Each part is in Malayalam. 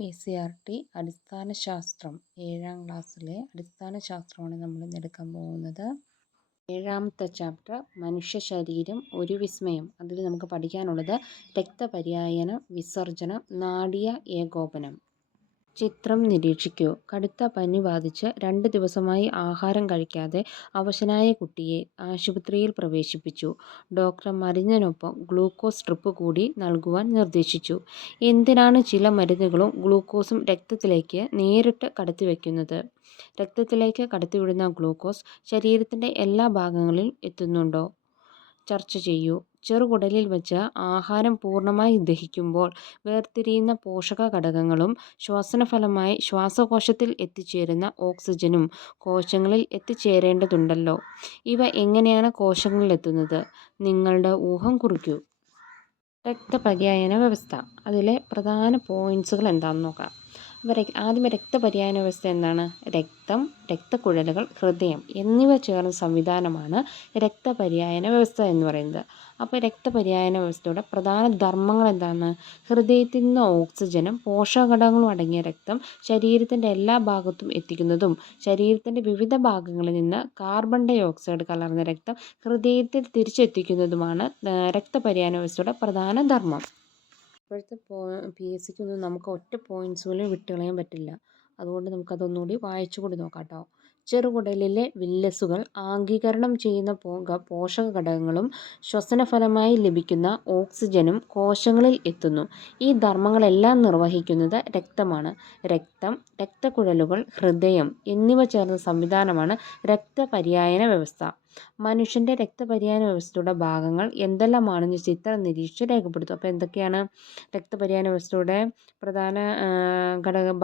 NUECRT അടിസ്ഥാന ശാസ്ത്രം 7ാം ക്ലാസ്സിലെ അടിസ്ഥാന ശാസ്ത്രമാണ് നമ്മൾ ഇന്ന് എടുക്കാൻ പോകുന്നത്. 7ാമത്തെ ചാപ്റ്റർ മനുഷ്യ ശരീരം ഒരു വിസ്മയം. അതിൽ നമുക്ക് പഠിക്കാനുള്ളത് രക്തപര്യായനം, വിസർജനം, നാഡീയ ഏകോപനം. ചിത്രം നിരീക്ഷിക്കൂ. കടുത്ത പനി ബാധിച്ച് 2 ദിവസമായി ആഹാരം കഴിക്കാതെ അവശനായ കുട്ടിയെ ആശുപത്രിയിൽ പ്രവേശിപ്പിച്ചു. ഡോക്ടർ മരുന്നിനൊപ്പം ഗ്ലൂക്കോസ് ഡ്രിപ്പ് കൂടി നൽകുവാൻ നിർദ്ദേശിച്ചു. എന്തിനാണ് ചില മരുന്നുകളും ഗ്ലൂക്കോസും രക്തത്തിലേക്ക് നേരിട്ട് കടത്തിവെക്കുന്നത്? രക്തത്തിലേക്ക് കടത്തിവിടുന്ന ഗ്ലൂക്കോസ് ശരീരത്തിൻ്റെ എല്ലാ ഭാഗങ്ങളിലും എത്തുന്നുണ്ടോ? ചർച്ച ചെയ്യൂ. ചെറുകുടലിൽ വച്ച് ആഹാരം പൂർണ്ണമായി ദഹിക്കുമ്പോൾ വേർതിരിയുന്ന പോഷക ഘടകങ്ങളും ശ്വസനഫലമായി ശ്വാസകോശത്തിൽ എത്തിച്ചേരുന്ന ഓക്സിജനും കോശങ്ങളിൽ എത്തിച്ചേരേണ്ടതുണ്ടല്ലോ. ഇവ എങ്ങനെയാണ് കോശങ്ങളിലെത്തുന്നത്? നിങ്ങളുടെ ഊഹം കുറിക്കൂ. രക്തപര്യായന വ്യവസ്ഥ. അതിലെ പ്രധാന പോയിൻറ്സുകൾ എന്താണെന്ന് നോക്കാം. അപ്പോൾ ആദ്യമേ രക്തപര്യായന വ്യവസ്ഥ എന്താണ്? രക്തം, രക്തക്കുഴലുകൾ, ഹൃദയം എന്നിവ ചേർന്ന സംവിധാനമാണ് രക്തപര്യായന വ്യവസ്ഥ എന്ന് പറയുന്നത്. അപ്പോൾ രക്തപര്യായന വ്യവസ്ഥയുടെ പ്രധാന ധർമ്മങ്ങൾ എന്താണ്? ഹൃദയത്തിൽ നിന്ന് ഓക്സിജനും പോഷകഘടകങ്ങളും അടങ്ങിയ രക്തം ശരീരത്തിൻ്റെ എല്ലാ ഭാഗത്തും എത്തിക്കുന്നതും ശരീരത്തിൻ്റെ വിവിധ ഭാഗങ്ങളിൽ നിന്ന് കാർബൺ ഡൈ ഓക്സൈഡ് കലർന്ന രക്തം ഹൃദയത്തിൽ തിരിച്ചെത്തിക്കുന്നതുമാണ് രക്തപര്യായന വ്യവസ്ഥയുടെ പ്രധാന ധർമ്മം. ഇപ്പോഴത്തെ PSCക്കൊന്നും നമുക്ക് ഒറ്റ പോയിൻറ്റ്സ് പോലും വിട്ടുകളയാൻ പറ്റില്ല. അതുകൊണ്ട് നമുക്കതൊന്നുകൂടി വായിച്ചു കൂടി നോക്കാം കേട്ടോ. ചെറുകുടലിലെ വില്ലസുകൾ ആഗികരണം ചെയ്യുന്ന പോഷക ഘടകങ്ങളും ശ്വസനഫലമായി ലഭിക്കുന്ന ഓക്സിജനും കോശങ്ങളിൽ എത്തുന്നു. ഈ ധർമ്മങ്ങളെല്ലാം നിർവഹിക്കുന്നത് രക്തമാണ്. രക്തം, രക്തക്കുഴലുകൾ, ഹൃദയം എന്നിവ ചേർന്ന സംവിധാനമാണ് രക്തപര്യായന വ്യവസ്ഥ. മനുഷ്യൻ്റെ രക്തപര്യായന വ്യവസ്ഥയുടെ ഭാഗങ്ങൾ എന്തെല്ലാമാണെന്ന് ചിത്രം നിരീക്ഷിച്ച് രേഖപ്പെടുത്തും. അപ്പോൾ എന്തൊക്കെയാണ് രക്തപര്യായന വ്യവസ്ഥയുടെ പ്രധാന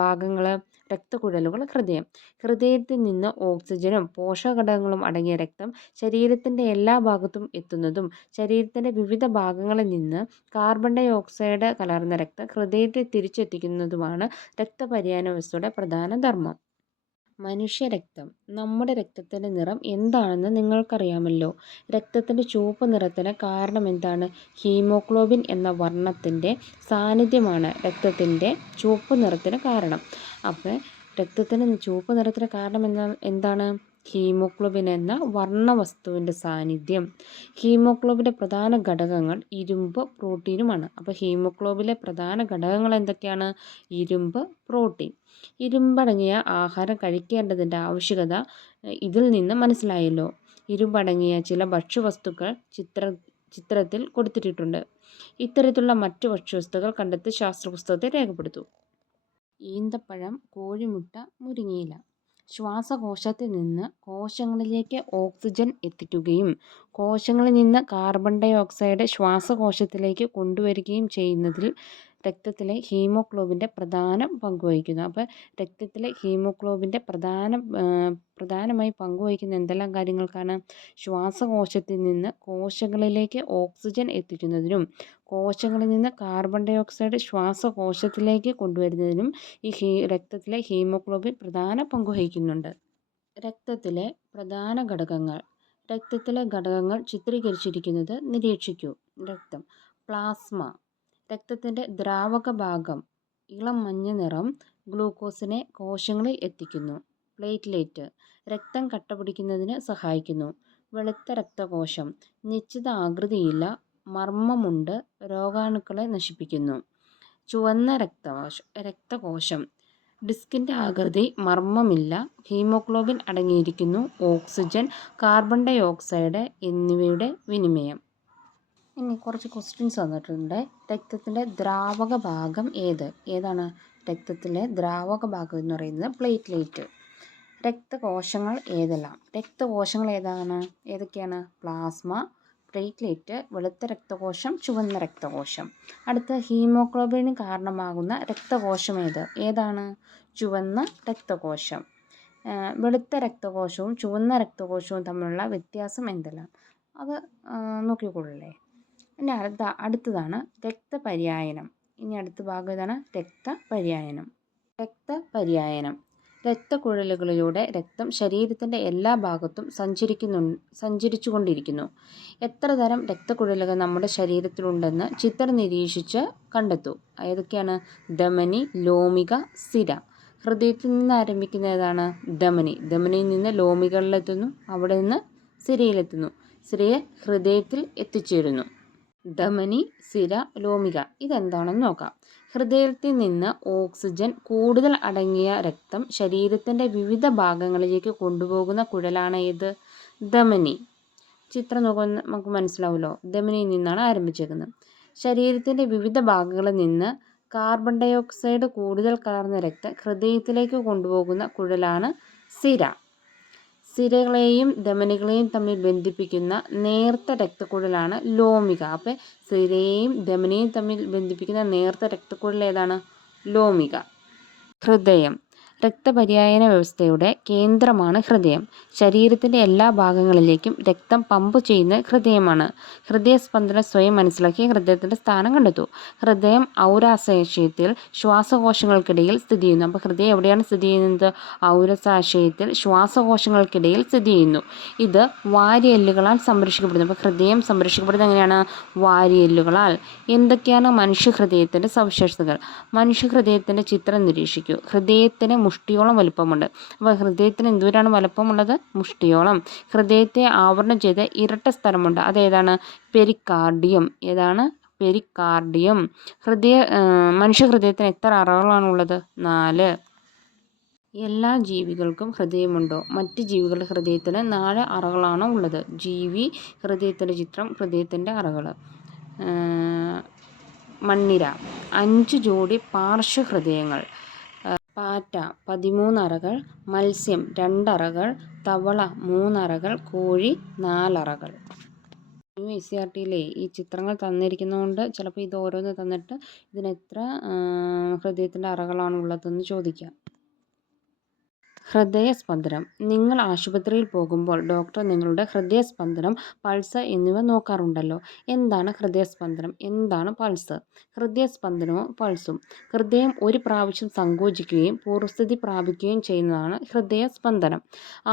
ഭാഗങ്ങൾ? രക്തക്കുഴലുകൾ, ഹൃദയം. ഹൃദയത്തിൽ നിന്ന് ഓക്സിജനും പോഷകഘടകങ്ങളും അടങ്ങിയ രക്തം ശരീരത്തിൻ്റെ എല്ലാ ഭാഗത്തും എത്തുന്നതും ശരീരത്തിൻ്റെ വിവിധ ഭാഗങ്ങളിൽ നിന്ന് കാർബൺ ഡൈ ഓക്സൈഡ് കലർന്ന രക്തം ഹൃദയത്തിൽ തിരിച്ചെത്തിക്കുന്നതുമാണ് രക്തപര്യായന വ്യവസ്ഥയുടെ പ്രധാന ധർമ്മം. മനുഷ്യരക്തം. നമ്മുടെ രക്തത്തിൻ്റെ നിറം എന്താണെന്ന് നിങ്ങൾക്കറിയാമല്ലോ. രക്തത്തിൻ്റെ ചുവപ്പ് നിറത്തിന് കാരണം എന്താണ്? ഹീമോഗ്ലോബിൻ എന്ന വർണ്ണത്തിൻ്റെ സാന്നിധ്യമാണ് രക്തത്തിൻ്റെ ചുവപ്പ് നിറത്തിന് കാരണം. അപ്പോൾ രക്തത്തിന് ചുവപ്പ് നിറത്തിന് കാരണം എന്താണ്? ഹീമോഗ്ലോബിൻ എന്ന വർണ്ണവസ്തുവിൻ്റെ സാന്നിധ്യം. ഹീമോഗ്ലോബിൻ്റെ പ്രധാന ഘടകങ്ങൾ ഇരുമ്പ്, പ്രോട്ടീനുമാണ്. അപ്പോൾ ഹീമോഗ്ലോബിലെ പ്രധാന ഘടകങ്ങൾ എന്തൊക്കെയാണ്? ഇരുമ്പ്, പ്രോട്ടീൻ. ഇരുമ്പടങ്ങിയ ആഹാരം കഴിക്കേണ്ടതിൻ്റെ ആവശ്യകത ഇതിൽ നിന്ന് മനസ്സിലായല്ലോ. ഇരുമ്പടങ്ങിയ ചില ഭക്ഷ്യവസ്തുക്കൾ ചിത്രത്തിൽ കൊടുത്തിട്ടുണ്ട്. ഇത്തരത്തിലുള്ള മറ്റു ഭക്ഷ്യവസ്തുക്കൾ കണ്ടെത്തി ശാസ്ത്രപുസ്തകത്തിൽ രേഖപ്പെടുത്തൂ. ഈന്തപ്പഴം, കോഴിമുട്ട, മുരിങ്ങയില. ശ്വാസകോശത്തിൽ നിന്ന് കോശങ്ങളിലേക്ക് ഓക്സിജൻ എത്തിക്കുകയും കോശങ്ങളിൽ നിന്ന് കാർബൺ ഡൈ ഓക്സൈഡ് ശ്വാസകോശത്തിലേക്ക് കൊണ്ടുവരികയും ചെയ്യുന്നതിൽ രക്തത്തിലെ ഹീമോഗ്ലോബിൻ്റെ പ്രധാന പങ്കുവഹിക്കുന്നു. അപ്പോൾ രക്തത്തിലെ ഹീമോഗ്ലോബിൻ്റെ പ്രധാനമായി പങ്കുവഹിക്കുന്ന എന്തെല്ലാം കാര്യങ്ങൾക്കാണ്? ശ്വാസകോശത്തിൽ നിന്ന് കോശങ്ങളിലേക്ക് ഓക്സിജൻ എത്തിക്കുന്നതിനും കോശങ്ങളിൽ നിന്ന് കാർബൺ ഡൈ ഓക്സൈഡ് ശ്വാസകോശത്തിലേക്ക് കൊണ്ടുവരുന്നതിനും ഈ രക്തത്തിലെ ഹീമോഗ്ലോബിൻ പ്രധാന പങ്കുവഹിക്കുന്നുണ്ട്. രക്തത്തിലെ പ്രധാന ഘടകങ്ങൾ. രക്തത്തിലെ ഘടകങ്ങൾ ചിത്രീകരിച്ചിരിക്കുന്നത് നിരീക്ഷിക്കൂ. രക്തം. പ്ലാസ്മ. രക്തത്തിൻ്റെ ദ്രാവക ഭാഗം ഇളം മഞ്ഞ നിറം ഗ്ലൂക്കോസിനെ കോശങ്ങളിൽ എത്തിക്കുന്നു. പ്ലേറ്റ്ലെറ്റ്. രക്തം കട്ടപിടിക്കുന്നതിന് സഹായിക്കുന്നു. വെളുത്ത രക്തകോശം. നിശ്ചിത ആകൃതിയില്ല, മർമ്മമുണ്ട്, രോഗാണുക്കളെ നശിപ്പിക്കുന്നു. ചുവന്ന രക്തകോശം. ഡിസ്കിൻ്റെ ആകൃതി, മർമ്മമില്ല, ഹീമോഗ്ലോബിൻ അടങ്ങിയിരിക്കുന്നു, ഓക്സിജൻ, കാർബൺ ഡൈ ഓക്സൈഡ് എന്നിവയുടെ വിനിമയം. ഇനി കുറച്ച് ക്വസ്റ്റ്യൻസ് വന്നിട്ടുണ്ട്. രക്തത്തിൻ്റെ ദ്രാവക ഭാഗം ഏതാണ്? രക്തത്തിലെ ദ്രാവക ഭാഗം എന്ന് പറയുന്നത് പ്ലേറ്റ്ലേറ്റ്. രക്തകോശങ്ങൾ രക്തകോശങ്ങൾ ഏതൊക്കെയാണ്? പ്ലാസ്മ, പ്ലേറ്റ്ലേറ്റ്, വെളുത്ത രക്തകോശം, ചുവന്ന രക്തകോശം. അടുത്ത ഹീമോഗ്ലോബിന് കാരണമാകുന്ന രക്തകോശം ഏതാണ്? ചുവന്ന രക്തകോശം. വെളുത്ത രക്തകോശവും ചുവന്ന രക്തകോശവും തമ്മിലുള്ള വ്യത്യാസം എന്തെല്ലാം? അത് നോക്കിക്കൊള്ളല്ലേ. ഇനി അടുത്തതാണ് രക്തപര്യായനം. ഇനി അടുത്ത ഭാഗം ഏതാണ്? രക്തപര്യായനം. രക്തക്കുഴലുകളിലൂടെ രക്തം ശരീരത്തിൻ്റെ എല്ലാ ഭാഗത്തും സഞ്ചരിച്ചുകൊണ്ടിരിക്കുന്നു. എത്ര തരം രക്തക്കുഴലുകൾ നമ്മുടെ ശരീരത്തിലുണ്ടെന്ന് ചിത്രം നിരീക്ഷിച്ച് കണ്ടെത്തൂ. ഏതൊക്കെയാണ്? ധമനി, ലോമിക, സിര. ഹൃദയത്തിൽ നിന്ന് ആരംഭിക്കുന്ന ഏതാണ്? ധമനി. ധമനിയിൽ നിന്ന് ലോമികളിലെത്തുന്നു, അവിടെ നിന്ന് സിരയിലെത്തുന്നു, സിരയെ ഹൃദയത്തിൽ എത്തിച്ചേരുന്നു. ധമനി, സിര, ലോമിക. ഇതെന്താണെന്ന് നോക്കാം. ഹൃദയത്തിൽ നിന്ന് ഓക്സിജൻ കൂടുതൽ അടങ്ങിയ രക്തം ശരീരത്തിൻ്റെ വിവിധ ഭാഗങ്ങളിലേക്ക് കൊണ്ടുപോകുന്ന കുഴലാണ് ഏത്? ധമനി. ചിത്രം നോക്കുമ്പോൾ നമുക്ക് മനസ്സിലാവുമല്ലോ, ധമനിയിൽ നിന്നാണ് ആരംഭിച്ചേക്കുന്നത്. ശരീരത്തിൻ്റെ വിവിധ ഭാഗങ്ങളിൽ നിന്ന് കാർബൺ ഡൈ ഓക്സൈഡ് കൂടുതൽ കലർന്ന രക്തം ഹൃദയത്തിലേക്ക് കൊണ്ടുപോകുന്ന കുഴലാണ് സിര. സിരകളെയും ധമനികളെയും തമ്മിൽ ബന്ധിപ്പിക്കുന്ന നേർത്ത രക്തക്കുഴലാണ് ലോമിക. അപ്പം സിരയെയും ധമനിയെയും തമ്മിൽ ബന്ധിപ്പിക്കുന്ന നേർത്ത രക്തക്കുഴൽ ഏതാണ്? ലോമിക. ഹൃദയം. രക്തപര്യായന വ്യവസ്ഥയുടെ കേന്ദ്രമാണ് ഹൃദയം. ശരീരത്തിൻ്റെ എല്ലാ ഭാഗങ്ങളിലേക്കും രക്തം പമ്പ് ചെയ്യുന്ന ഹൃദയമാണ്. ഹൃദയസ്പന്ദനം സ്വയം മനസ്സിലാക്കി ഹൃദയത്തിൻ്റെ സ്ഥാനം കണ്ടെത്തൂ. ഹൃദയം ഔരാശയത്തിൽ ശ്വാസകോശങ്ങൾക്കിടയിൽ സ്ഥിതി ചെയ്യുന്നു. അപ്പോൾ ഹൃദയം എവിടെയാണ് സ്ഥിതി ചെയ്യുന്നത്? ഔരസാശയത്തിൽ ശ്വാസകോശങ്ങൾക്കിടയിൽ സ്ഥിതി ചെയ്യുന്നു. ഇത് വാരിയെല്ലുകളാൽ സംരക്ഷിക്കപ്പെടുന്നു. അപ്പോൾ ഹൃദയം സംരക്ഷിക്കപ്പെടുന്നത് എങ്ങനെയാണ്? വാരിയെല്ലുകളാൽ. എന്തൊക്കെയാണ് മനുഷ്യഹൃദയത്തിൻ്റെ സവിശേഷതകൾ? മനുഷ്യഹൃദയത്തിൻ്റെ ചിത്രം നിരീക്ഷിക്കൂ. ഹൃദയത്തിന് മുഷ്ടിയോളം വലുപ്പമുണ്ട്. അപ്പോൾ ഹൃദയത്തിന് എന്തോരാണ് വലുപ്പമുള്ളത്? മുഷ്ടിയോളം. ഹൃദയത്തെ ആവരണം ചെയ്ത് ഇരട്ട സ്ഥലമുണ്ട്. അതേതാണ്? പെരിക്കാർഡിയം. ഏതാണ്? പെരിക്കാർഡിയം. മനുഷ്യഹൃദയത്തിന് എത്ര അറകളാണുള്ളത്? 4. എല്ലാ ജീവികൾക്കും ഹൃദയമുണ്ടോ? മറ്റ് ജീവികളുടെ ഹൃദയത്തിന് 4 അറകളാണ് ഉള്ളത്. ജീവി ഹൃദയത്തിൻ്റെ ചിത്രം, ഹൃദയത്തിൻ്റെ അറകൾ. മണ്ണിര 5 ജോഡി പാർശ്വഹൃദയങ്ങൾ. പാറ്റ 13 അറകൾ. മത്സ്യം 2 അറകൾ. തവള 3 അറകൾ. കോഴി 4 അറകൾ. NCERTയിലെ ഈ ചിത്രങ്ങൾ തന്നിരിക്കുന്നതുകൊണ്ട് ചിലപ്പോൾ ഇത് ഓരോന്ന് തന്നിട്ട് ഇതിനെത്ര ഹൃദയത്തിൻ്റെ അറകളാണ് ഉള്ളതെന്ന് ചോദിക്കാം. ഹൃദയസ്പന്ദനം. നിങ്ങൾ ആശുപത്രിയിൽ പോകുമ്പോൾ ഡോക്ടർ നിങ്ങളുടെ ഹൃദയസ്പന്ദനം, പൾസ് എന്നിവ നോക്കാറുണ്ടല്ലോ. എന്താണ് ഹൃദയസ്പന്ദനം? എന്താണ് പൾസ്? ഹൃദയസ്പന്ദനവും പൾസും. ഹൃദയം ഒരു പ്രാവശ്യം സങ്കോചിക്കുകയും പൂർവ്വസ്ഥിതി പ്രാപിക്കുകയും ചെയ്യുന്നതാണ് ഹൃദയസ്പന്ദനം.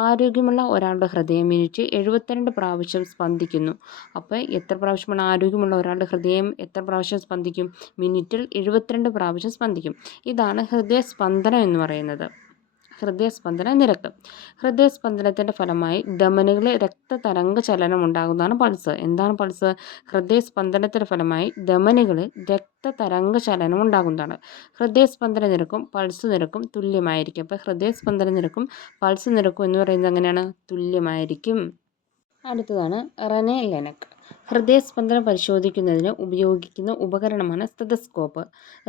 ആരോഗ്യമുള്ള ഒരാളുടെ ഹൃദയം മിനിറ്റ് 72 പ്രാവശ്യം സ്പന്ദിക്കുന്നു. അപ്പോൾ എത്ര പ്രാവശ്യമാണ് ആരോഗ്യമുള്ള ഒരാളുടെ ഹൃദയം എത്ര പ്രാവശ്യം സ്പന്ദിക്കും? മിനിറ്റിൽ 72 പ്രാവശ്യം സ്പന്ദിക്കും. ഇതാണ് ഹൃദയസ്പന്ദനം എന്ന് പറയുന്നത്. ഹൃദയസ്പന്ദന നിരക്ക്. ഹൃദയസ്പന്ദനത്തിൻ്റെ ഫലമായി ധമനികളിൽ രക്തതരംഗ ചലനം ഉണ്ടാകുന്നതാണ് പൾസ്. എന്താണ് പൾസ്? ഹൃദയസ്പന്ദനത്തിൻ്റെ ഫലമായി ധമനികളിൽ രക്തതരംഗ ചലനം ഉണ്ടാകുന്നതാണ്. ഹൃദയസ്പന്ദന നിരക്കും പൾസ് നിരക്കും തുല്യമായിരിക്കും. അപ്പോൾ ഹൃദയസ്പന്ദന നിരക്കും പൾസ് നിരക്കും എന്ന് പറയുന്നത് എങ്ങനെയാണ്? തുല്യമായിരിക്കും. അടുത്തതാണ് റെനെ ലെനക്. ഹൃദയസ്പന്ദനം പരിശോധിക്കുന്നതിന് ഉപയോഗിക്കുന്ന ഉപകരണമാണ് സ്റ്റെതസ്കോപ്പ്.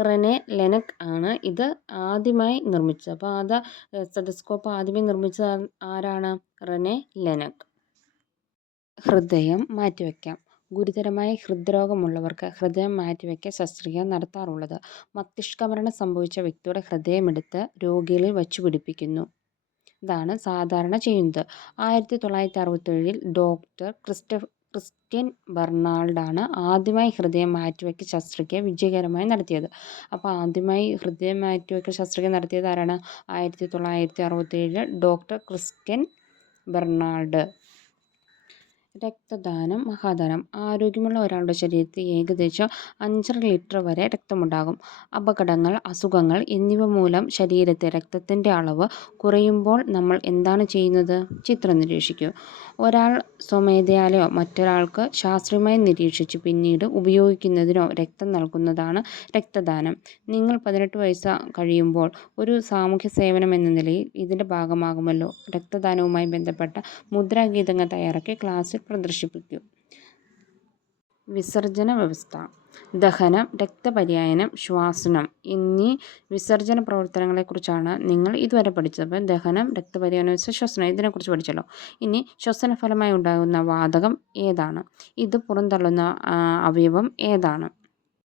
റെനെ ലെനക് ആണ് ഇത് ആദ്യമായി നിർമ്മിച്ചത്. അപ്പോൾ സ്റ്റെതസ്കോപ്പ് ആദ്യമായി നിർമ്മിച്ചത് ആരാണ്? Rene Laennec. ഹൃദയം മാറ്റിവെക്കാം. ഗുരുതരമായ ഹൃദ്രോഗമുള്ളവർക്ക് ഹൃദയം മാറ്റിവെക്കാൻ ശസ്ത്രക്രിയ നടത്താറുള്ളത്. മസ്തിഷ്കമരണം സംഭവിച്ച വ്യക്തിയുടെ ഹൃദയമെടുത്ത് രോഗികളിൽ വച്ചുപിടിപ്പിക്കുന്നു. ഇതാണ് സാധാരണ ചെയ്യുന്നത്. 1967 ഡോക്ടർ ക്രിസ്റ്റ്യൻ ബെർണാൾഡാണ് ആദ്യമായി ഹൃദയം മാറ്റിവെക്കൽ ശസ്ത്രക്രിയ വിജയകരമായി നടത്തിയത്. അപ്പോൾ ആദ്യമായി ഹൃദയം മാറ്റിവെക്കൽ ശസ്ത്രക്രിയ നടത്തിയത് ആരാണ്? 1967 ഡോക്ടർ ക്രിസ്റ്റ്യൻ ബെർണാൾഡ്. രക്തദാനം, മഹാദാനം. ആരോഗ്യമുള്ള ഒരാളുടെ ശരീരത്തിൽ ഏകദേശം 5.5 ലിറ്റർ വരെ രക്തമുണ്ടാകും. അപകടങ്ങൾ, അസുഖങ്ങൾ എന്നിവ മൂലം ശരീരത്തെ രക്തത്തിൻ്റെ അളവ് കുറയുമ്പോൾ നമ്മൾ എന്താണ് ചെയ്യുന്നത്? ചിത്രം നിരീക്ഷിക്കൂ. ഒരാൾ സ്വമേധയാലോ മറ്റൊരാൾക്ക് ശാസ്ത്രീയമായി നിരീക്ഷിച്ച് പിന്നീട് ഉപയോഗിക്കുന്നതിനോ രക്തം നൽകുന്നതാണ് രക്തദാനം. നിങ്ങൾ 18 വയസ്സ് കഴിയുമ്പോൾ ഒരു സാമൂഹ്യ സേവനം എന്ന നിലയിൽ ഇതിൻ്റെ ഭാഗമാകുമല്ലോ. രക്തദാനവുമായി ബന്ധപ്പെട്ട മുദ്രാഗീതങ്ങൾ തയ്യാറാക്കി ക്ലാസ്സിൽ പ്രദർശിപ്പിക്കൂ. വിസർജന വ്യവസ്ഥ. ദഹനം, രക്തപര്യായനം, ശ്വാസനം എന്നീ വിസർജന പ്രവർത്തനങ്ങളെക്കുറിച്ചാണ് നിങ്ങൾ ഇതുവരെ പഠിച്ചത്. അപ്പോൾ ദഹനം, രക്തപര്യായനം, ശ്വസനം ഇതിനെക്കുറിച്ച് പഠിച്ചല്ലോ. ഇനി ശ്വസന ഫലമായി ഉണ്ടാകുന്ന വാതകം ഏതാണ്? ഇത് പുറന്തള്ളുന്ന അവയവം ഏതാണ്?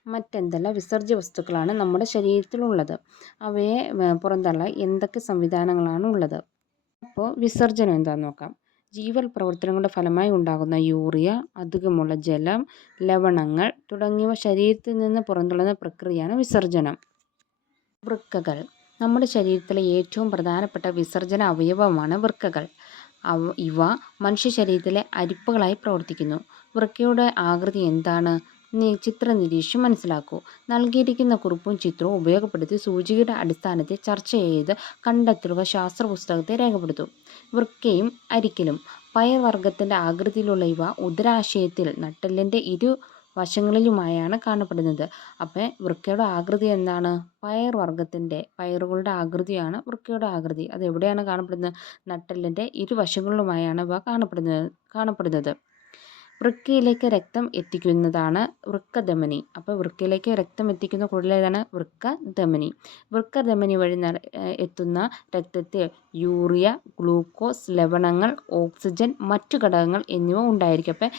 മറ്റെന്തെല്ലാം വിസർജ്യ വസ്തുക്കളാണ് നമ്മുടെ ശരീരത്തിലുള്ളത്? അവയെ പുറന്തള്ളാൻ എന്തൊക്കെ സംവിധാനങ്ങളാണ് ഉള്ളത്? അപ്പോൾ വിസർജനം എന്താണെന്ന് നോക്കാം. ജീവൽ പ്രവർത്തനങ്ങളുടെ ഫലമായി ഉണ്ടാകുന്ന യൂറിയ, അധികമുള്ള ജലം, ലവണങ്ങൾ തുടങ്ങിയവ ശരീരത്തിൽ നിന്ന് പുറന്തള്ളുന്ന പ്രക്രിയയാണ് വിസർജനം. വൃക്കകൾ. നമ്മുടെ ശരീരത്തിലെ ഏറ്റവും പ്രധാനപ്പെട്ട വിസർജന അവയവമാണ് വൃക്കകൾ. ഇവ മനുഷ്യ ശരീരത്തിലെ അരിപ്പകളായി പ്രവർത്തിക്കുന്നു. വൃക്കയുടെ ആകൃതി എന്താണ്? ചിത്രം നിരീക്ഷിച്ച് മനസ്സിലാക്കൂ. നൽകിയിരിക്കുന്ന കുറിപ്പും ചിത്രവും ഉപയോഗപ്പെടുത്തി സൂചികയുടെ അടിസ്ഥാനത്തിൽ ചർച്ച ചെയ്ത് കണ്ടെത്തലുകൾ ശാസ്ത്രപുസ്തകത്തെ രേഖപ്പെടുത്തൂ. വൃക്കയും അരിക്കലും. പയർവർഗ്ഗത്തിൻ്റെ ആകൃതിയിലുള്ള ഇവ ഉദരാശയത്തിൽ നട്ടെല്ലിൻ്റെ വശങ്ങളിലുമായാണ് കാണപ്പെടുന്നത്. അപ്പോൾ വൃക്കയുടെ ആകൃതി എന്താണ്? പയറുകളുടെ ആകൃതിയാണ് വൃക്കയുടെ ആകൃതി. അത് എവിടെയാണ് കാണപ്പെടുന്നത്? നട്ടെല്ലിൻ്റെ ഇരുവശങ്ങളിലുമായാണ് ഇവ കാണപ്പെടുന്നത്. വൃക്കയിലേക്ക് രക്തം എത്തിക്കുന്നതാണ് വൃക്കധമനി. അപ്പോൾ വൃക്കയിലേക്ക് രക്തം എത്തിക്കുന്ന കുഴലേതാണ്? വൃക്കധമനി. വൃക്കധമനി വഴി എത്തുന്ന രക്തത്തിൽ യൂറിയ, ഗ്ലൂക്കോസ്, ലവണങ്ങൾ, ഓക്സിജൻ, മറ്റു ഘടകങ്ങൾ എന്നിവ ഉണ്ടായിരിക്കും. അപ്പോൾ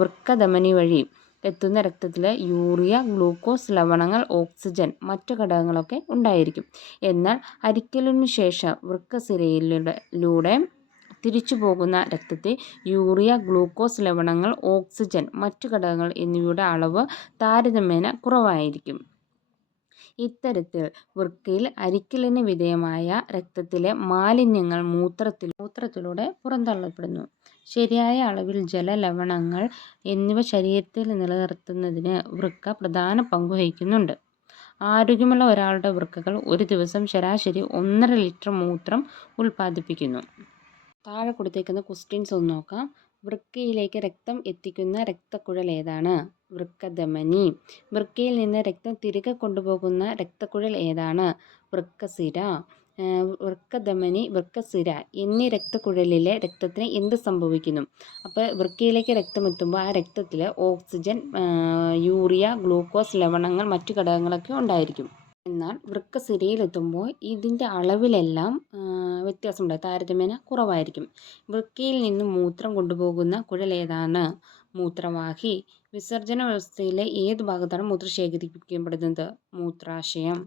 വൃക്കധമനി വഴി എത്തുന്ന രക്തത്തിൽ യൂറിയ, ഗ്ലൂക്കോസ്, ലവണങ്ങൾ, ഓക്സിജൻ, മറ്റു ഘടകങ്ങളൊക്കെ ഉണ്ടായിരിക്കും. എന്നാൽ അരിക്കലിനു ശേഷം വൃക്കസിരയിലൂടെ തിരിച്ചു പോകുന്ന രക്തത്തിൽ യൂറിയ, ഗ്ലൂക്കോസ്, ലവണങ്ങൾ, ഓക്സിജൻ, മറ്റു ഘടകങ്ങൾ എന്നിവയുടെ അളവ് താരതമ്യേന കുറവായിരിക്കും. ഇത്തരത്തിൽ വൃക്കയിൽ അരിക്കലിന് വിധേയമായ രക്തത്തിലെ മാലിന്യങ്ങൾ മൂത്രത്തിലൂടെ പുറന്തള്ളപ്പെടുന്നു. ശരിയായ അളവിൽ ലവണങ്ങൾ എന്നിവ ശരീരത്തിൽ നിലനിർത്തുന്നതിന് വൃക്ക പ്രധാന പങ്കുവഹിക്കുന്നുണ്ട്. ആരോഗ്യമുള്ള ഒരാളുടെ വൃക്കകൾ ഒരു ദിവസം ശരാശരി 1.5 ലിറ്റർ മൂത്രം ഉൽപ്പാദിപ്പിക്കുന്നു. താഴെ കൊടുത്തേക്കുന്ന ക്വസ്റ്റ്യൻസ് ഒന്ന് നോക്കാം. വൃക്കയിലേക്ക് രക്തം എത്തിക്കുന്ന രക്തക്കുഴൽ ഏതാണ്? വൃക്കധമനി. വൃക്കയിൽ നിന്ന് രക്തം തിരികെ കൊണ്ടുപോകുന്ന രക്തക്കുഴൽ ഏതാണ്? വൃക്കസിര. വൃക്കധമനി, വൃക്കസിര എന്നീ രക്തക്കുഴലിലെ രക്തത്തിന് എന്ത് സംഭവിക്കുന്നു? അപ്പോൾ വൃക്കയിലേക്ക് രക്തം എത്തുമ്പോൾ ആ രക്തത്തിൽ ഓക്സിജൻ, യൂറിയ, ഗ്ലൂക്കോസ്, ലവണങ്ങൾ, മറ്റു ഘടകങ്ങളൊക്കെ ഉണ്ടായിരിക്കും. എന്നാൽ വൃക്കസിരയിലെത്തുമ്പോൾ ഇതിൻ്റെ അളവിലെല്ലാം വ്യത്യാസമുണ്ട്. താരതമ്യേന കുറവായിരിക്കും. വൃക്കയിൽ നിന്നും മൂത്രം കൊണ്ടുപോകുന്ന കുഴൽ ഏതാണ്? മൂത്രവാഹി. വിസർജന വ്യവസ്ഥയിലെ ഏത് ഭാഗത്താണ് മൂത്രം ശേഖരിക്കപ്പെടുന്നത്? മൂത്രാശയം.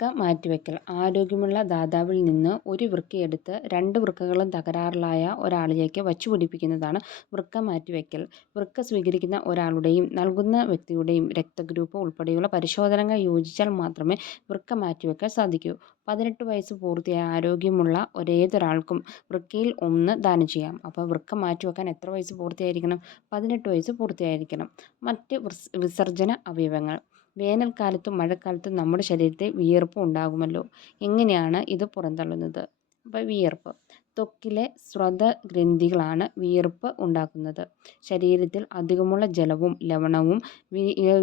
വൃക്ക മാറ്റിവെക്കൽ. ആരോഗ്യമുള്ള ദാതാവിൽ നിന്ന് ഒരു വൃക്കയെടുത്ത് 2 വൃക്കകളും തകരാറിലായ ഒരാളിലേക്ക് വച്ചുപിടിപ്പിക്കുന്നതാണ് വൃക്ക മാറ്റിവെക്കൽ. വൃക്ക സ്വീകരിക്കുന്ന ഒരാളുടെയും നൽകുന്ന വ്യക്തിയുടെയും രക്തഗ്രൂപ്പ് ഉൾപ്പെടെയുള്ള പരിശോധനകൾ യോജിച്ചാൽ മാത്രമേ വൃക്ക മാറ്റിവെക്കാൻ സാധിക്കൂ. 18 വയസ്സ് പൂർത്തിയായ ആരോഗ്യമുള്ള ഏതൊരാൾക്കും വൃക്കയിൽ 1 ദാനം ചെയ്യാം. അപ്പോൾ വൃക്ക മാറ്റിവെക്കാൻ എത്ര വയസ്സ് പൂർത്തിയായിരിക്കണം? 18 വയസ്സ് പൂർത്തിയായിരിക്കണം. മറ്റ് വിസർജന അവയവങ്ങൾ. വേനൽക്കാലത്തും മഴക്കാലത്തും നമ്മുടെ ശരീരത്തിൽ വിയർപ്പ് ഉണ്ടാകുമല്ലോ. എങ്ങനെയാണ് ഇത് പുറന്തള്ളുന്നത്? അപ്പോൾ വിയർപ്പ്. ത്വക്കിലെ സ്രവഗ്രന്ഥികളാണ് വിയർപ്പ് ഉണ്ടാക്കുന്നത്. ശരീരത്തിൽ അധികമുള്ള ജലവും ലവണവും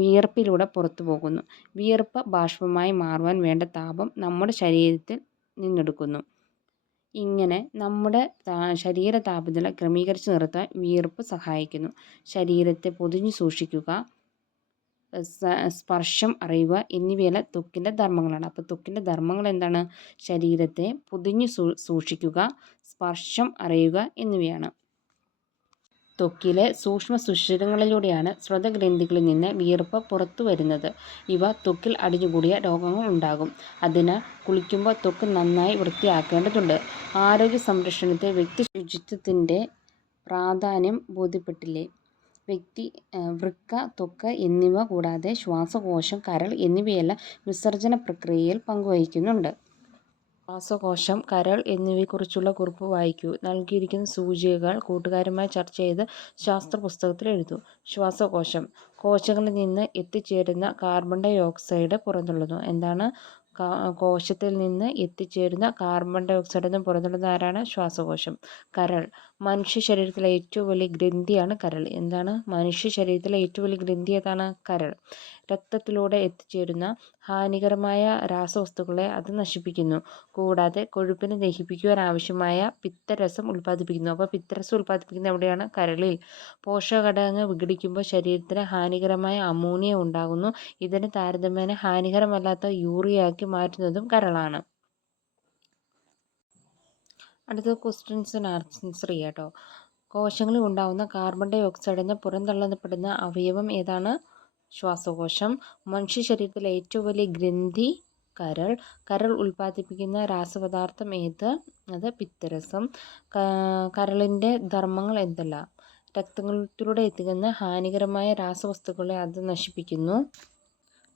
വിയർപ്പിലൂടെ പുറത്തു പോകുന്നു. വിയർപ്പ് ബാഷ്പമായി മാറുവാൻ വേണ്ട താപം നമ്മുടെ ശരീരത്തിൽ നിന്നെടുക്കുന്നു. ഇങ്ങനെ നമ്മുടെ ശരീര താപനില ക്രമീകരിച്ച് നിർത്താൻ വിയർപ്പ് സഹായിക്കുന്നു. ശരീരത്തെ പൊതിഞ്ഞു സൂക്ഷിക്കുക, സ്പർശം അറിയുക എന്നിവയെല്ലാം ത്വക്കിൻ്റെ ധർമ്മങ്ങളാണ്. അപ്പോൾ ത്വക്കിൻ്റെ ധർമ്മങ്ങൾ എന്താണ്? ശരീരത്തെ പൊതിഞ്ഞു സൂക്ഷിക്കുക, സ്പർശം അറിയുക എന്നിവയാണ്. ത്വക്കിലെ സൂക്ഷ്മ സുഷിരങ്ങളിലൂടെയാണ് സ്രവഗ്രന്ഥികളിൽ നിന്ന് വിയർപ്പ് പുറത്തു വരുന്നത്. ഇവ ത്വക്കിൽ അടിഞ്ഞുകൂടിയ രോഗങ്ങൾ ഉണ്ടാകും. അതിനാൽ കുളിക്കുമ്പോൾ ത്വക്ക് നന്നായി വൃത്തിയാക്കേണ്ടതുണ്ട്. ആരോഗ്യ സംരക്ഷണത്തിൽ വ്യക്തി ശുചിത്വത്തിൻ്റെ പ്രാധാന്യം ബോധ്യപ്പെട്ടില്ലേ? വൃക്ക, ത്വക്ക് എന്നിവ കൂടാതെ ശ്വാസകോശം, കരൾ എന്നിവയെല്ലാം വിസർജന പ്രക്രിയയിൽ പങ്കുവഹിക്കുന്നുണ്ട്. ശ്വാസകോശം, കരൾ എന്നിവയെക്കുറിച്ചുള്ള കുറിപ്പ് വായിക്കൂ. നൽകിയിരിക്കുന്ന സൂചികകൾ കൂട്ടുകാരുമായി ചർച്ച ചെയ്ത് ശാസ്ത്രപുസ്തകത്തിൽ എഴുതൂ. ശ്വാസകോശം. കോശങ്ങളിൽ നിന്ന് എത്തിച്ചേരുന്ന കാർബൺ ഡൈ ഓക്സൈഡ് പുറന്തള്ളുന്നു. എന്താണ്? കോശത്തിൽ നിന്ന് എത്തിച്ചേരുന്ന കാർബൺ ഡൈ ഓക്സൈഡ് പുറന്തള്ളുന്ന ആരാണ്? ശ്വാസകോശം. കരൾ. മനുഷ്യ ശരീരത്തിലെ ഏറ്റവും വലിയ ഗ്രന്ഥിയാണ് കരൾ. എന്താണ്? മനുഷ്യ ശരീരത്തിലെ ഏറ്റവും വലിയ ഗ്രന്ഥി ഏതാണ്? കരൾ. രക്തത്തിലൂടെ എത്തിച്ചേരുന്ന ഹാനികരമായ രാസവസ്തുക്കളെ അത് നശിപ്പിക്കുന്നു. കൂടാതെ കൊഴുപ്പിനെ ദഹിപ്പിക്കുവാൻ ആവശ്യമായ പിത്തരസം ഉൽപ്പാദിപ്പിക്കുന്നു. അപ്പോൾ പിത്തരസം ഉൽപ്പാദിപ്പിക്കുന്നത് എവിടെയാണ്? കരളിൽ. പോഷകഘടകങ്ങൾ വിഘടിക്കുമ്പോൾ ശരീരത്തിന് ഹാനികരമായ അമോണിയ ഉണ്ടാകുന്നു. ഇതിന് താരതമ്യേന ഹാനികരമല്ലാത്ത യൂറിയയാക്കി മാറ്റുന്നതും കരളാണ്. അടുത്ത ക്വസ്റ്റ്യൻസിന് ആൻസർ ചെയ്യാം കേട്ടോ. കോശങ്ങളിൽ ഉണ്ടാകുന്ന കാർബൺ ഡൈ ഓക്സൈഡിന് പുറന്തള്ളപ്പെടുന്ന അവയവം ഏതാണ്? ശ്വാസകോശം. മനുഷ്യ ശരീരത്തിലെ ഏറ്റവും വലിയ ഗ്രന്ഥി കരൾ. കരൾ ഉൽപ്പാദിപ്പിക്കുന്ന രാസപദാർത്ഥം ഏത്? അത് പിത്തരസം. കരളിൻ്റെ ധർമ്മങ്ങൾ എന്തെല്ലാം? രക്തത്തിലൂടെ എത്തിക്കുന്ന ഹാനികരമായ രാസവസ്തുക്കളെ അത് നശിപ്പിക്കുന്നു.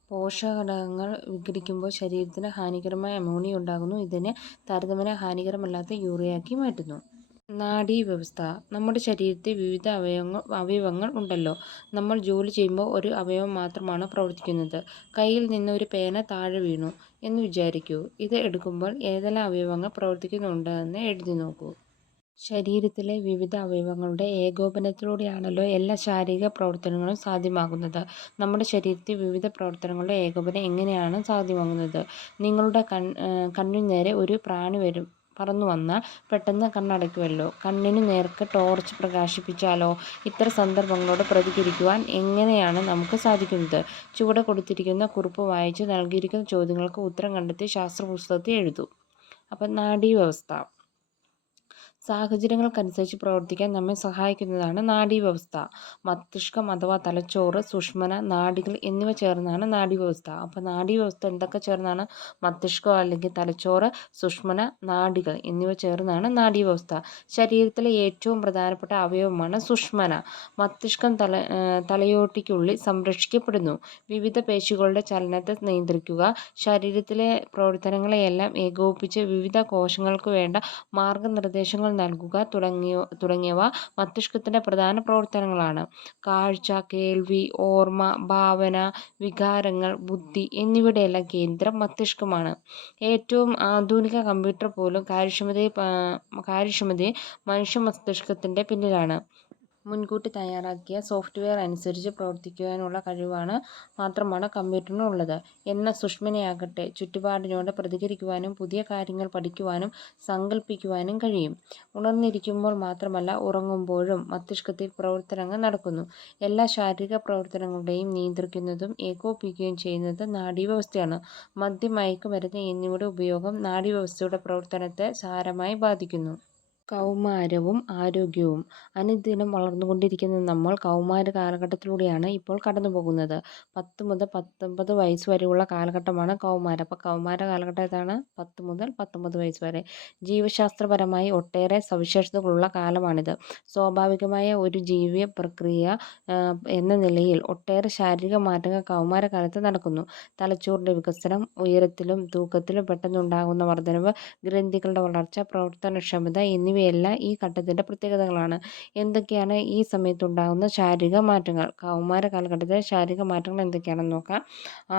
പോഷകഘടകങ്ങൾ വിഘടിക്കുമ്പോൾ ശരീരത്തിന് ഹാനികരമായ അമോണിയ ഉണ്ടാകുന്നു. ഇതിനെ താരതമ്യേന ഹാനികരമല്ലാത്ത യൂറിയയാക്കി മാറ്റുന്നു. നാഡീവ്യവസ്ഥ. നമ്മുടെ ശരീരത്തിൽ വിവിധ അവയവങ്ങൾ ഉണ്ടല്ലോ. നമ്മൾ ജോലി ചെയ്യുമ്പോൾ ഒരു അവയവം മാത്രമാണ് പ്രവർത്തിക്കുന്നത്. കയ്യിൽ നിന്ന് ഒരു പേന താഴെ വീണു എന്ന് വിചാരിക്കൂ. ഇത് എടുക്കുമ്പോൾ ഏതെല്ലാം അവയവങ്ങൾ പ്രവർത്തിക്കുന്നുണ്ടെന്ന് എഴുതി നോക്കൂ. ശരീരത്തിലെ വിവിധ അവയവങ്ങളുടെ ഏകോപനത്തിലൂടെയാണല്ലോ എല്ലാ ശാരീരിക പ്രവർത്തനങ്ങളും സാധ്യമാകുന്നത്. നമ്മുടെ ശരീരത്തിൽ വിവിധ പ്രവർത്തനങ്ങളുടെ ഏകോപനം എങ്ങനെയാണ് സാധ്യമാകുന്നത്? നിങ്ങളുടെ കണ്ണിനു നേരെ ഒരു പ്രാണി പറന്നു വന്നാൽ പെട്ടെന്ന് കണ്ണടയ്ക്കുമല്ലോ. കണ്ണിനു നേർക്ക് ടോർച്ച് പ്രകാശിപ്പിച്ചാലോ? ഇത്തരം സന്ദർഭങ്ങളോട് പ്രതികരിക്കുവാൻ എങ്ങനെയാണ് നമുക്ക് സാധിക്കുന്നത്? ചുവടെ കൊടുത്തിരിക്കുന്ന കുറിപ്പ് വായിച്ച് നൽകിയിരിക്കുന്ന ചോദ്യങ്ങൾക്ക് ഉത്തരം കണ്ടെത്തി ശാസ്ത്രപുസ്തകത്തിൽ എഴുതൂ. അപ്പം നാഡീവ്യവസ്ഥ സാഹചര്യങ്ങൾക്കനുസരിച്ച് പ്രവർത്തിക്കാൻ നമ്മെ സഹായിക്കുന്നതാണ് നാഡീവ്യവസ്ഥ. മസ്തിഷ്കം അഥവാ തലച്ചോറ്, സുഷുമ്ന, നാഡികൾ എന്നിവ ചേർന്നാണ് നാഡീവ്യവസ്ഥ. അപ്പോൾ നാഡീവ്യവസ്ഥ എന്തൊക്കെ ചേർന്നാണ്? മസ്തിഷ്കം അല്ലെങ്കിൽ തലച്ചോറ്, സുഷുമ്ന, നാഡികൾ എന്നിവ ചേർന്നാണ് നാഡീവ്യവസ്ഥ. ശരീരത്തിലെ ഏറ്റവും പ്രധാനപ്പെട്ട അവയവമാണ് സുഷുമ്ന. മസ്തിഷ്കം തലയോട്ടിക്കുള്ളിൽ സംരക്ഷിക്കപ്പെടുന്നു. വിവിധ പേശികളുടെ ചലനത്തെ നിയന്ത്രിക്കുക, ശരീരത്തിലെ പ്രവർത്തനങ്ങളെയെല്ലാം ഏകോപിപ്പിച്ച് വിവിധ കോശങ്ങൾക്ക് വേണ്ട മാർഗനിർദ്ദേശങ്ങൾ നൽകുക തുടങ്ങിയവ മസ്തിഷ്കത്തിൻ്റെ പ്രധാന പ്രവർത്തനങ്ങളാണ്. കാഴ്ച, കേൾവി, ഓർമ്മ, ഭാവന, വികാരങ്ങൾ, ബുദ്ധി എന്നിവയുടെയെല്ലാം കേന്ദ്രം മസ്തിഷ്കമാണ്. ഏറ്റവും ആധുനിക കമ്പ്യൂട്ടർ പോലും കാര്യക്ഷമതയെ മനുഷ്യ മസ്തിഷ്കത്തിൻ്റെ പിന്നിലാണ്. മുൻകൂട്ടി തയ്യാറാക്കിയ സോഫ്റ്റ്വെയർ അനുസരിച്ച് പ്രവർത്തിക്കുവാനുള്ള കഴിവാണ് മാത്രമാണ് കമ്പ്യൂട്ടറിനുള്ളത്. എന്നാൽ സുഷുമ്നയാകട്ടെ ചുറ്റുപാടിനോട് പ്രതികരിക്കുവാനും പുതിയ കാര്യങ്ങൾ പഠിക്കുവാനും സങ്കല്പിക്കുവാനും കഴിയും. ഉണർന്നിരിക്കുമ്പോൾ മാത്രമല്ല ഉറങ്ങുമ്പോഴും മസ്തിഷ്കത്തിൽ പ്രവർത്തനങ്ങൾ നടക്കുന്നു. എല്ലാ ശാരീരിക പ്രവർത്തനങ്ങളെയും നിയന്ത്രിക്കുന്നതും ഏകോപിപ്പിക്കുകയും ചെയ്യുന്നത് നാഡീവ്യവസ്ഥയാണ്. മദ്യം, മയക്കുമരുന്ന് എന്നിവയുടെ ഉപയോഗം നാഡീവ്യവസ്ഥയുടെ പ്രവർത്തനത്തെ സാരമായി ബാധിക്കുന്നു. കൗമാരവും ആരോഗ്യവും. അനുദിനം വളർന്നുകൊണ്ടിരിക്കുന്ന നമ്മൾ കൗമാര കാലഘട്ടത്തിലൂടെയാണ് ഇപ്പോൾ കടന്നുപോകുന്നത്. 10 മുതൽ 19 വയസ്സ് വരെയുള്ള കാലഘട്ടമാണ് കൗമാരം. അപ്പോൾ കൗമാര കാലഘട്ടം ഏതാണ്? 10 മുതൽ 19 വയസ്സ് വരെ. ജീവശാസ്ത്രപരമായി ഒട്ടേറെ സവിശേഷതകളുള്ള കാലമാണിത്. സ്വാഭാവികമായ ഒരു ജീവിയ പ്രക്രിയ എന്ന നിലയിൽ ഒട്ടേറെ ശാരീരിക മാറ്റങ്ങൾ കൗമാരകാലത്ത് നടക്കുന്നു. തലച്ചോറിൻ്റെ വികസനം, ഉയരത്തിലും തൂക്കത്തിലും പെട്ടെന്നുണ്ടാകുന്ന വർധനവ്, ഗ്രന്ഥികളുടെ വളർച്ച, പ്രവർത്തനക്ഷമത എന്നിവയെല്ലാം ഈ ഘട്ടത്തിൻ്റെ പ്രത്യേകതകളാണ്. എന്തൊക്കെയാണ് ഈ സമയത്തുണ്ടാകുന്ന ശാരീരിക മാറ്റങ്ങൾ? കൗമാര കാലഘട്ടത്തിലെ ശാരീരിക മാറ്റങ്ങൾ എന്തൊക്കെയാണെന്ന് നോക്കാം.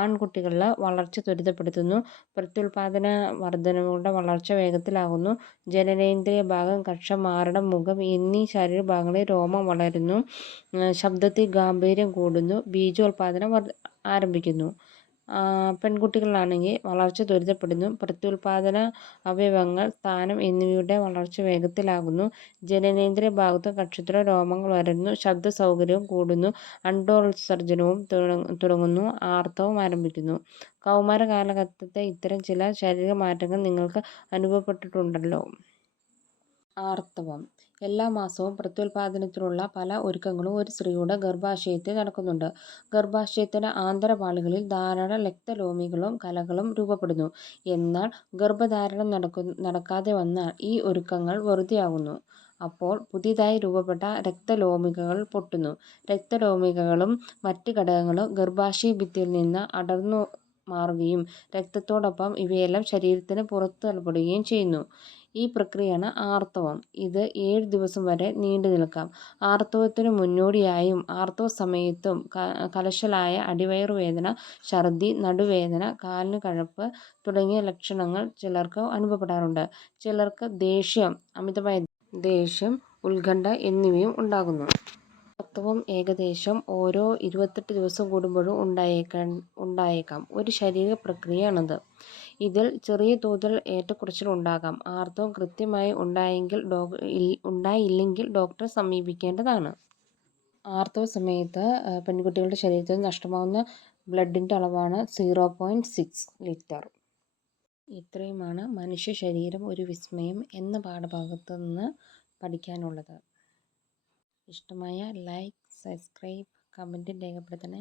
ആൺകുട്ടികളിൽ വളർച്ച ത്വരിതപ്പെടുത്തുന്നു. പ്രത്യുൽപാദന വർധനവുകളുടെ വളർച്ച വേഗത്തിലാകുന്നു. ജനനേന്ദ്രിയ ഭാഗം, കക്ഷം, മാറിടം, മുഖം എന്നീ ശരീര ഭാഗങ്ങളിൽ രോമം വളരുന്നു. ശബ്ദത്തിൽ ഗാംഭീര്യം കൂടുന്നു. ബീജോത്പാദനം ആരംഭിക്കുന്നു. പെൺകുട്ടികളിലാണെങ്കിൽ വളർച്ച ത്വരിതപ്പെടുന്നു. പ്രത്യുൽപാദന അവയവങ്ങൾ, സ്ഥാനം എന്നിവയുടെ വളർച്ച വേഗത്തിലാകുന്നു. ജനനേന്ദ്രിയ ഭാഗത്തും കക്ഷത്തിലും രോമങ്ങൾ വളരുന്നു. ശബ്ദ സൗകര്യവും കൂടുന്നു. അണ്ഡോത്സർജനവും തുടങ്ങുന്നു. ആർത്തവം ആരംഭിക്കുന്നു. കൗമാര കാലഘട്ടത്തെ ഇത്തരം ചില ശാരീരിക മാറ്റങ്ങൾ നിങ്ങൾക്ക് അനുഭവപ്പെട്ടിട്ടുണ്ടല്ലോ. ആർത്തവം. എല്ലാ മാസവും പ്രത്യുൽപാദനത്തിനുള്ള പല ഒരുക്കങ്ങളും ഒരു സ്ത്രീയുടെ ഗർഭാശയത്തിൽ നടക്കുന്നുണ്ട്. ഗർഭാശയത്തിൻ്റെ ആന്തരപാളികളിൽ ധാരാളം രക്തലോമികളും കലകളും രൂപപ്പെടുന്നു. എന്നാൽ ഗർഭധാരണം നടക്കാതെ വന്നാൽ ഈ ഒരുക്കങ്ങൾ വെറുതെയാകുന്നു. അപ്പോൾ പുതിയതായി രൂപപ്പെട്ട രക്തലോമികകൾ പൊട്ടുന്നു. രക്തലോമികകളും മറ്റ് ഘടകങ്ങളും ഗർഭാശയ ഭിത്തിയിൽ നിന്ന് അടർന്നു മാറുകയും രക്തത്തോടൊപ്പം ഇവയെല്ലാം ശരീരത്തിന് പുറത്തു തള്ളപ്പെടുകയും ചെയ്യുന്നു. ഈ പ്രക്രിയയാണ് ആർത്തവം. ഇത് 7 ദിവസം വരെ നീണ്ടു നിൽക്കാം. ആർത്തവത്തിനു മുന്നോടിയായും ആർത്തവ സമയത്തും കലശലായ അടിവയറുവേദന, ഛർദി, നടുവേദന, കാലിന് കഴപ്പ് തുടങ്ങിയ ലക്ഷണങ്ങൾ ചിലർക്ക് അനുഭവപ്പെടാറുണ്ട്. ചിലർക്ക് അമിതമായ ദേഷ്യം, ഉത്കണ്ഠ എന്നിവയും ഉണ്ടാകുന്നു. ആർത്തവം ഏകദേശം ഓരോ 28 ദിവസം കൂടുമ്പോഴും ഉണ്ടായേക്കാം. ഒരു ശാരീരിക പ്രക്രിയയാണിത്. ഇതിൽ ചെറിയ തോതിൽ ഏറ്റക്കുറച്ചിൽ ഉണ്ടാകാം. ആർത്തവം കൃത്യമായി ഉണ്ടായില്ലെങ്കിൽ ഡോക്ടറെ സമീപിക്കേണ്ടതാണ്. ആർത്തവ സമയത്ത് പെൺകുട്ടികളുടെ ശരീരത്തിൽ നഷ്ടമാകുന്ന ബ്ലഡിൻ്റെ അളവാണ് 0.6 ലിറ്റർ. ഇത്രയുമാണ് മനുഷ്യ ശരീരം ഒരു വിസ്മയം എന്ന പാഠഭാഗത്തു നിന്ന് പഠിക്കാനുള്ളത്. ഇഷ്ടമായ ലൈക്ക്, സബ്സ്ക്രൈബ്, കമൻറ്റ് രേഖപ്പെടുത്തണേ.